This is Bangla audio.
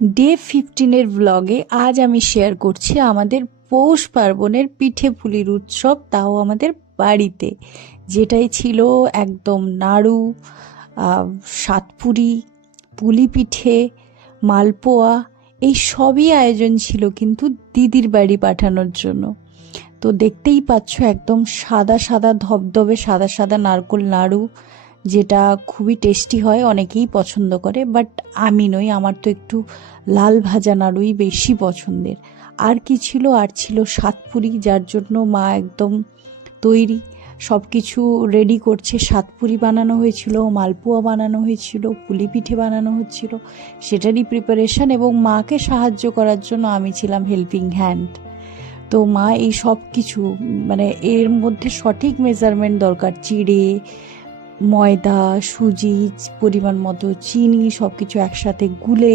ডে 15-এর ব্লগে আজ আমি শেয়ার করছি আমাদের পৌষ পার্বণের পিঠে পুলির উৎসব, তাও আমাদের বাড়িতে, যেটাই ছিল একদম নাড়ু, সাতপুরি, পুলি পিঠে, মালপোয়া, এই সবই আয়োজন ছিল কিন্তু দিদির বাড়ি পাঠানোর জন্য। তো দেখতেই পাচ্ছ একদম সাদা সাদা ধবধবে সাদা সাদা নারকোল নাড়ু, যেটা খুবই টেস্টি হয়, অনেকেই পছন্দ করে, বাট আমি নই, আমার তো একটু লাল ভাজা নাড়ুই বেশি পছন্দের। আর কি ছিল, আর ছিল সাতপুরি, যার জন্য মা একদম তৈরি, সব কিছু রেডি করছে। সাতপুরি বানানো হয়েছিল, মালপোয়া বানানো হয়েছিল, পুলি পিঠে বানানো হচ্ছিল, সেটারই প্রিপারেশন, এবং মাকে সাহায্য করার জন্য আমি ছিলাম হেল্পিং হ্যান্ড। তো মা এই সব কিছু, মানে এর মধ্যে সঠিক মেজারমেন্ট দরকার, চিড়ে, ময়দা, সুজি, পরিমাণ মতো চিনি, সব কিছু একসাথে গুলে